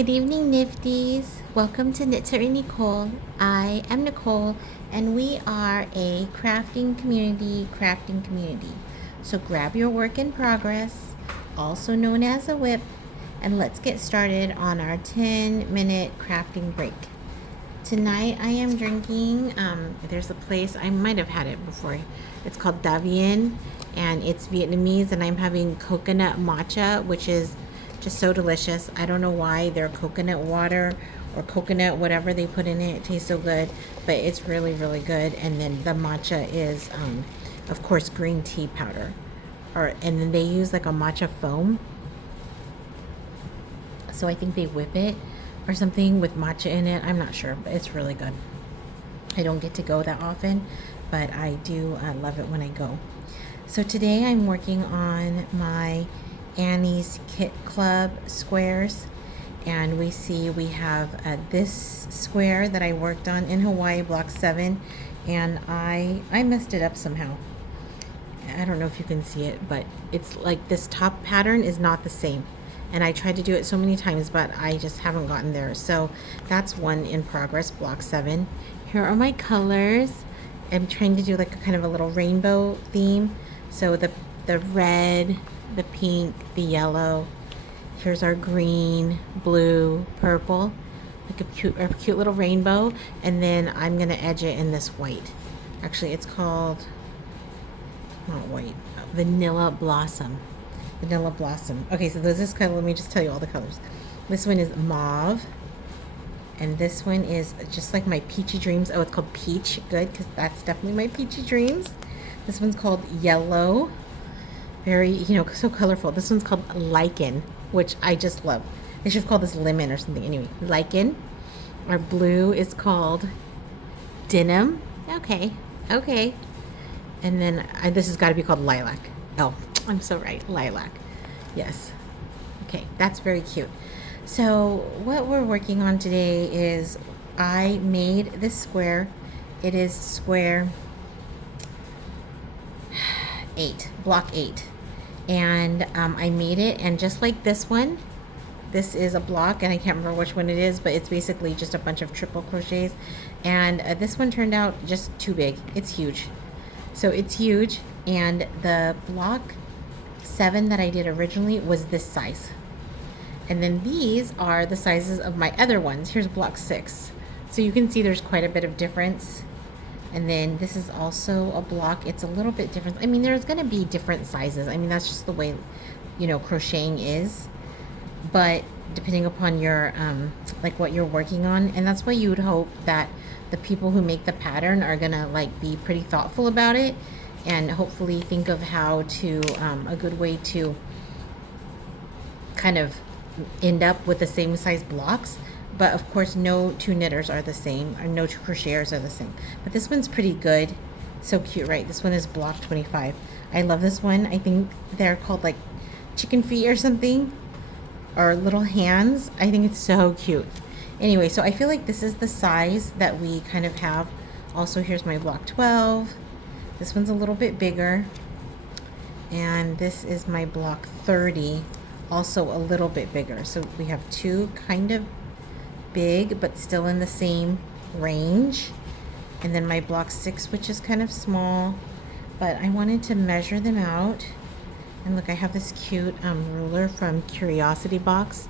Good evening, Nifties. Welcome to Knit to Nicole. I am Nicole, and we are a crafting community. So grab your work in progress, also known as a whip, and let's get started on our 10-minute crafting break. Tonight I am drinking, there's a place, I might have had it before. It's called Davien, and it's Vietnamese, and I'm having coconut matcha, which is just so delicious. I don't know why their coconut water or coconut whatever they put in it tastes so good, but it's really, really good. And then the matcha is, of course, green tea powder, and then they use like a matcha foam. So I think they whip it or something with matcha in it. I'm not sure, but it's really good. I don't get to go that often, but I do love it when I go. So today I'm working on my Annie's Kit Club squares, and we have this square that I worked on in Hawaii, block 7, and I messed it up somehow. I don't know if you can see it, but it's like this top pattern is not the same, and I tried to do it so many times, but I just haven't gotten there. So that's one in progress, block 7. Here are my colors. I'm trying to do like a kind of a little rainbow theme. So the red, the pink, the yellow. Here's our green, blue, purple, like a cute little rainbow. And then I'm gonna edge it in this white. Actually, it's called, not white, vanilla blossom. Vanilla blossom. Okay, so there's this color. Let me just tell you all the colors. This one is mauve, and this one is just like my peachy dreams. Oh, it's called peach. Good, because that's definitely my peachy dreams. This one's called yellow. Very, so colorful. This one's called lichen, which I just love. They should have called this lemon or something. Anyway, lichen. Our blue is called denim. Okay. And then this has got to be called lilac. Oh, I'm so right. Lilac. Yes. Okay, that's very cute. So what we're working on today is I made this square. It is square 8, block 8. And I made it, and just like this one, this is a block, and I can't remember which one it is, but it's basically just a bunch of triple crochets. And this one turned out just too big. It's huge. So it's huge, and the block 7 that I did originally was this size. And then these are the sizes of my other ones. Here's block 6. So you can see there's quite a bit of difference. And then this is also a block. It's a little bit different. I mean, there's going to be different sizes. I mean, that's just the way, crocheting is. But depending upon your, like what you're working on. And that's why you would hope that the people who make the pattern are going to like be pretty thoughtful about it. And hopefully think of how to, a good way to kind of end up with the same size blocks. But of course, no two knitters are the same, or no two crocheters are the same. But this one's pretty good. So cute, right? This one is block 25. I love this one. I think they're called like chicken feet or something, or little hands. I think it's so cute. Anyway, so I feel like this is the size that we kind of have. Also, here's my block 12. This one's a little bit bigger. And this is my block 30, also a little bit bigger. So we have two kind of big but still in the same range, and then my block 6, which is kind of small, but I wanted to measure them out. And look, I have this cute ruler from Curiosity Box,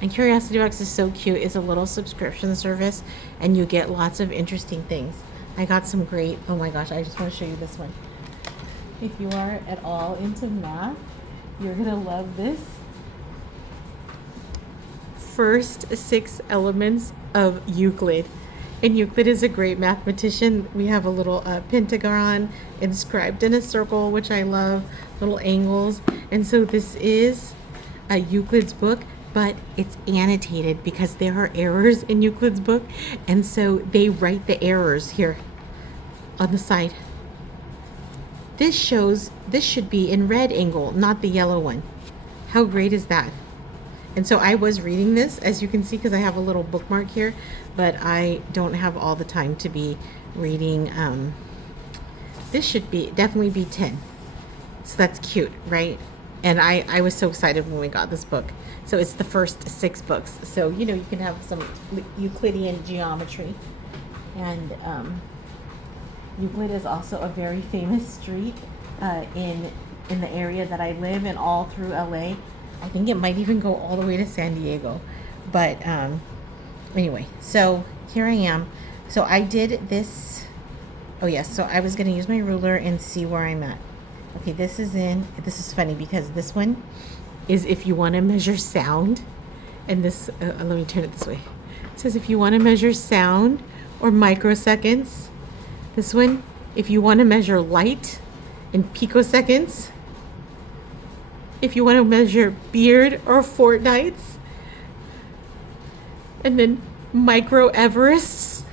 and Curiosity Box is so cute. It's a little subscription service, and you get lots of interesting things. I got some great, oh my gosh, I just want to show you this one. If you are at all into math, you're gonna love this. First 6 elements of Euclid. And Euclid is a great mathematician. We have a little pentagon inscribed in a circle, which I love, little angles. And so this is a Euclid's book, but it's annotated because there are errors in Euclid's book. And so they write the errors here on the side. This should be in red angle, not the yellow one. How great is that? And so I was reading this, as you can see, because I have a little bookmark here, but I don't have all the time to be reading. This should definitely be 10. So that's cute, right? And I was so excited when we got this book. So it's the first 6 books. So, you know, you can have some Euclidean geometry. And Euclid is also a very famous street in the area that I live in, all through LA. I think it might even go all the way to San Diego. But anyway, so here I am. So I did this. Oh yes, so I was going to use my ruler and see where I'm at. Okay, this is funny because this one is if you want to measure sound. And this, let me turn it this way. It says if you want to measure sound or microseconds. This one, if you want to measure light in picoseconds. If you want to measure beard or fortnights. And then micro Everests.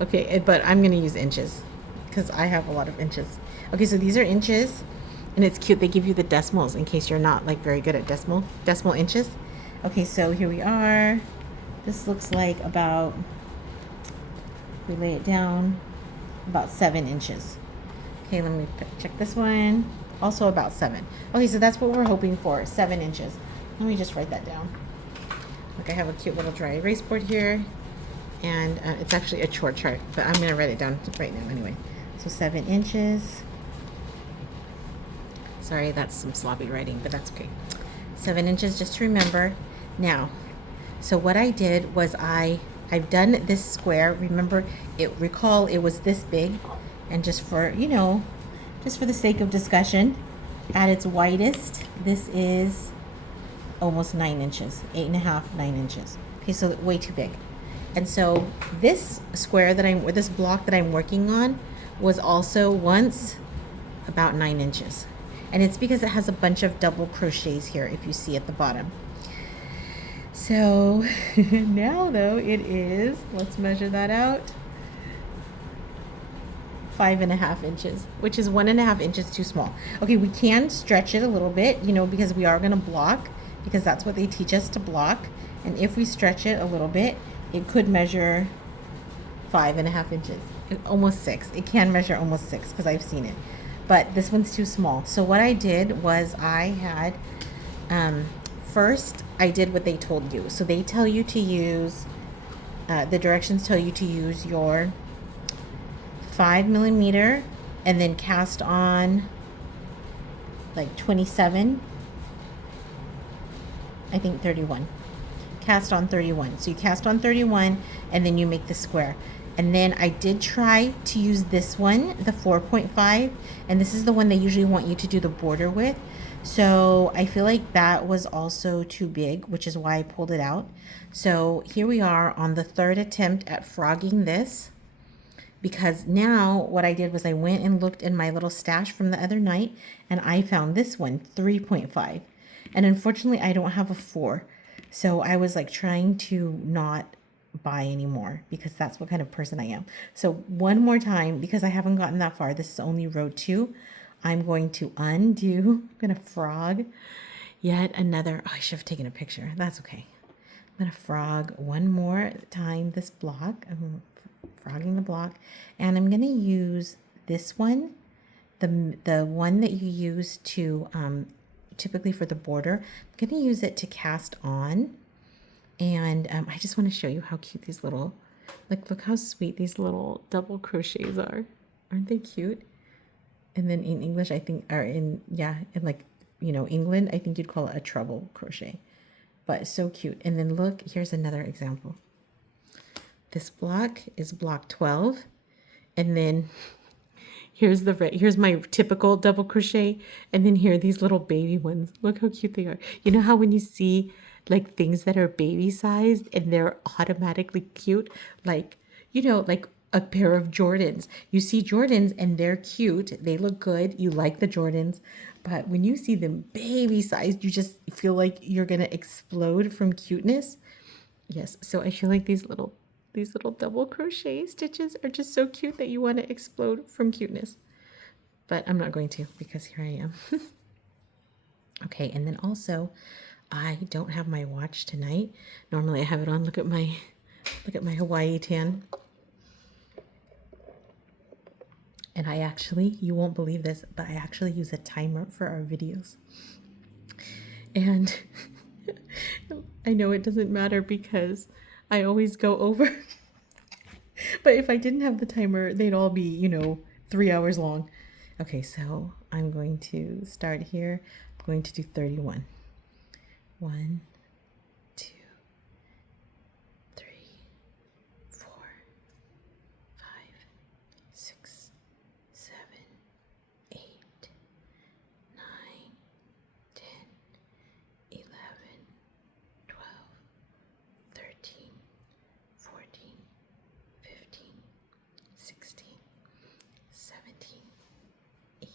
Okay, but I'm going to use inches because I have a lot of inches. Okay, so these are inches, and it's cute. They give you the decimals in case you're not like very good at decimal inches. Okay, so here we are. This looks like about, we lay it down, about 7 inches. Okay, let me check this one. Also about 7. Okay, so that's what we're hoping for, 7 inches. Let me just write that down. Like I have a cute little dry erase board here, and it's actually a chore chart, but I'm going to write it down right now anyway. So 7 inches. Sorry, that's some sloppy writing, but that's okay. 7 inches, just to remember. Now, so what I did was I've done this square. Remember, recall it was this big, and just for, you know, just for the sake of discussion, at its widest, this is almost 9 inches, 8.5, 9 inches. Okay, so way too big. And so this square or this block that I'm working on was also once about 9 inches. And it's because it has a bunch of double crochets here, if you see at the bottom. So now though it is, let's measure that out, 5.5 inches, which is 1.5 inches too small. Okay, we can stretch it a little bit, you know, because we are going to block, because that's what they teach us to block. And if we stretch it a little bit, it could measure 5.5 inches, almost 6. It can measure almost 6 because I've seen it. But this one's too small. So what I did was I had, first I did what they told you. So they tell you to use, the directions tell you to use your 5mm and then cast on like 27, I think 31. Cast on 31. So you cast on 31 and then you make the square. And then I did try to use this one, the 4.5, and this is the one they usually want you to do the border with. So I feel like that was also too big, which is why I pulled it out. So here we are on the 3rd attempt at frogging this, because now what I did was I went and looked in my little stash from the other night, and I found this one, 3.5. And unfortunately, I don't have a 4. So I was like trying to not buy anymore because that's what kind of person I am. So one more time, because I haven't gotten that far, this is only row 2. I'm going to undo, I'm going to frog yet another, oh, I should have taken a picture. That's okay. I'm going to frog one more time this block. I'm frogging the block, and I'm going to use this one, the one that you use to typically for the border. I'm going to use it to cast on. And I just want to show you how cute these little, like, look how sweet these little double crochets are. Aren't they cute? And then in English, I think, or in like, you know, England, I think you'd call it a treble crochet. But so cute. And then look, here's another example. This block is block 12. And then here's my typical double crochet. And then here are these little baby ones. Look how cute they are. You know how when you see like things that are baby sized and they're automatically cute, like, you know, like a pair of Jordans. You see Jordans and they're cute. They look good. You like the Jordans. But when you see them baby sized, you just feel like you're going to explode from cuteness. Yes. So I feel like these little double crochet stitches are just so cute that you want to explode from cuteness. But I'm not going to, because here I am. Okay. And then also, I don't have my watch tonight. Normally I have it on. Look at my Hawaii tan. And I actually, you won't believe this, but I actually use a timer for our videos. And I know it doesn't matter because I always go over. But if I didn't have the timer, they'd all be, you know, 3 hours long. Okay, so I'm going to start here. I'm going to do 31. 1, 2, 3, 4, 5, 6, 7, 8, 9, 10, 11, 12, 13, 14, 15, 16, 17, 18,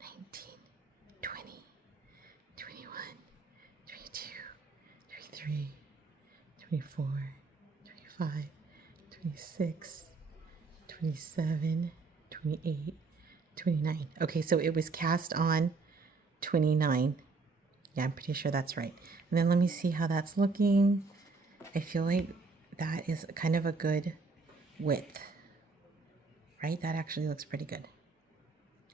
19, 20, 21, 22, 23, 24, 25, 26, 27, 28, 29. Okay, so it was cast on 29. Yeah, I'm pretty sure that's right. And then let me see how that's looking. I feel like that is kind of a good width, right? That actually looks pretty good.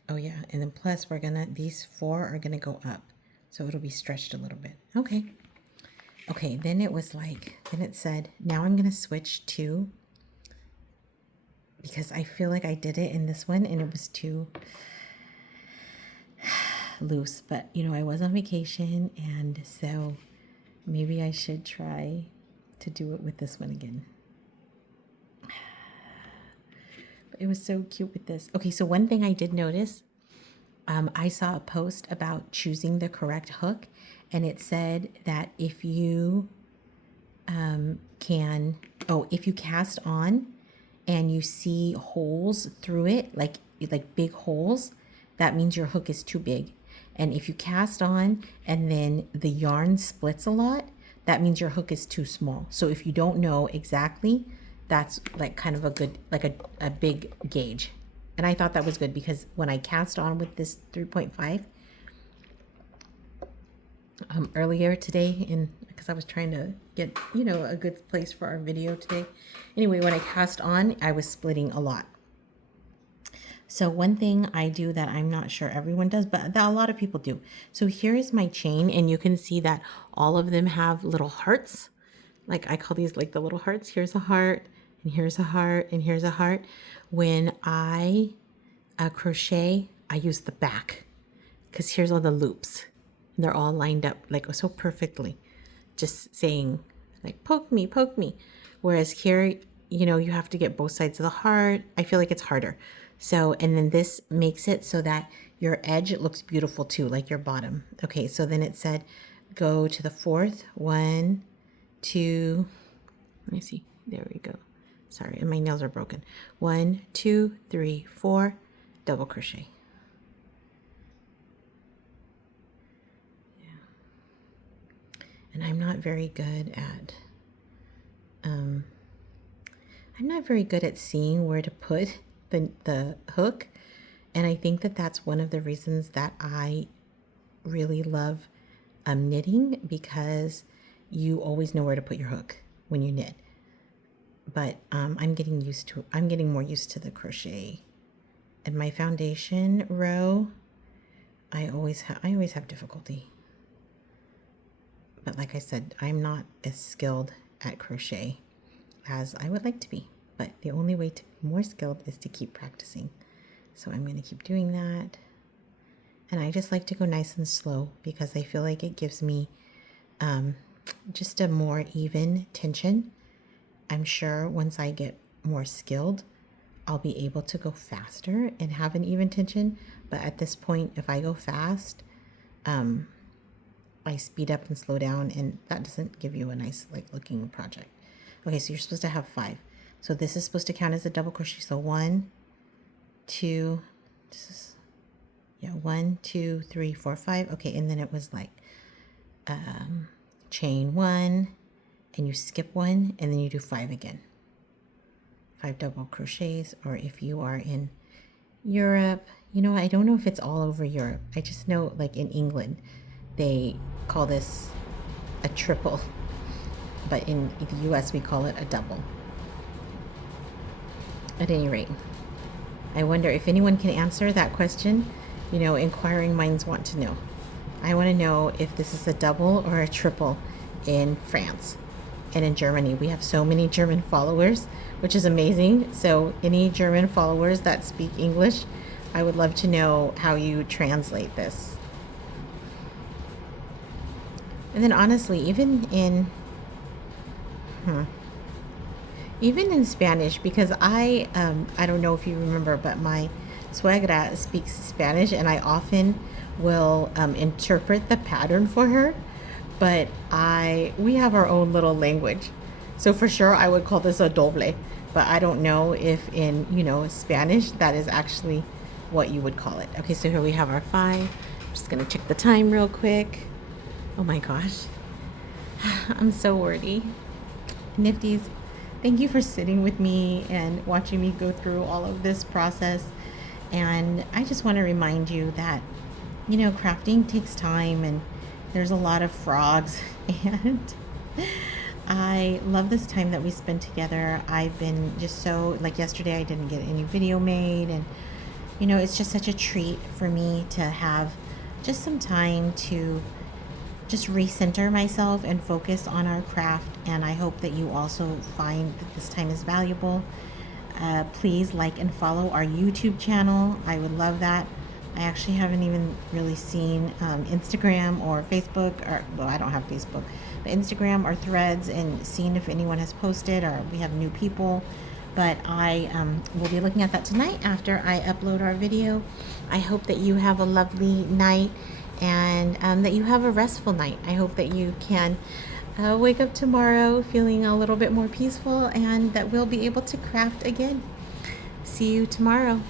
Oh yeah, and then plus these 4 are gonna go up. So it'll be stretched a little bit. Okay. Okay, then it said, now I'm gonna switch to, because I feel like I did it in this one and it was too loose, but you know, I was on vacation and so maybe I should try to do it with this one again. But it was so cute with this. Okay, so one thing I did notice, I saw a post about choosing the correct hook, and it said that if you if you cast on and you see holes through it, like big holes, that means your hook is too big. And if you cast on and then the yarn splits a lot, that means your hook is too small. So if you don't know exactly, that's like kind of a good, like a big gauge. And I thought that was good because when I cast on with this 3.5 earlier today, because I was trying to get, you know, a good place for our video today. Anyway, when I cast on, I was splitting a lot. So one thing I do that I'm not sure everyone does, but that a lot of people do. So here is my chain, and you can see that all of them have little hearts. Like I call these like the little hearts. Here's a heart, and here's a heart, and here's a heart. When I crochet, I use the back because here's all the loops. And they're all lined up like so perfectly. Just saying like, poke me, poke me. Whereas here, you know, you have to get both sides of the heart. I feel like it's harder. So, and then this makes it so that your edge looks beautiful too, like your bottom. Okay, so then it said, go to the 4th, 1, 2, let me see, there we go. Sorry, and my nails are broken. 1, 2, 3, 4, double crochet. Yeah. And I'm not very good at seeing where to put the hook, and I think that that's one of the reasons that I really love knitting, because you always know where to put your hook when you knit. But I'm getting more used to the crochet. And my foundation row, I always have difficulty. But like I said, I'm not as skilled at crochet as I would like to be. But the only way to be more skilled is to keep practicing. So I'm going to keep doing that. And I just like to go nice and slow because I feel like it gives me just a more even tension. I'm sure once I get more skilled, I'll be able to go faster and have an even tension. But at this point, if I go fast, I speed up and slow down, and that doesn't give you a nice like looking project. Okay, so you're supposed to have 5. So this is supposed to count as a double crochet. So 1, 2, 1, 2, 3, 4, 5. Okay, and then it was like chain 1, and you skip 1, and then you do 5 again. 5 double crochets. Or if you are in Europe, you know, I don't know if it's all over Europe. I just know like in England, they call this a triple, but in the US we call it a double. At any rate, I wonder if anyone can answer that question. You know, inquiring minds want to know. I want to know if this is a double or a triple in France and in Germany. We have so many German followers, which is amazing. So any German followers that speak English, I would love to know how you translate this. And then honestly, even in Spanish, because I don't know if you remember, but my suegra speaks Spanish, and I often will interpret the pattern for her. But we have our own little language, so for sure I would call this a doble. But I don't know if in Spanish that is actually what you would call it. Okay, so here we have our 5. I'm just gonna check the time real quick. Oh my gosh, I'm so wordy. Nifties, thank you for sitting with me and watching me go through all of this process. And I just want to remind you that, crafting takes time and there's a lot of frogs. And I love this time that we spend together. I've been just so, like yesterday, I didn't get any video made. And, it's just such a treat for me to have just some time to just recenter myself and focus on our craft. And I hope that you also find that this time is valuable. Please like and follow our YouTube channel. I would love that. I actually haven't even really seen Instagram or Facebook, well, I don't have Facebook, but Instagram or Threads, and seen if anyone has posted or we have new people. But I will be looking at that tonight after I upload our video. I hope that you have a lovely night and that you have a restful night. I hope that you can wake up tomorrow feeling a little bit more peaceful and that we'll be able to craft again. See you tomorrow.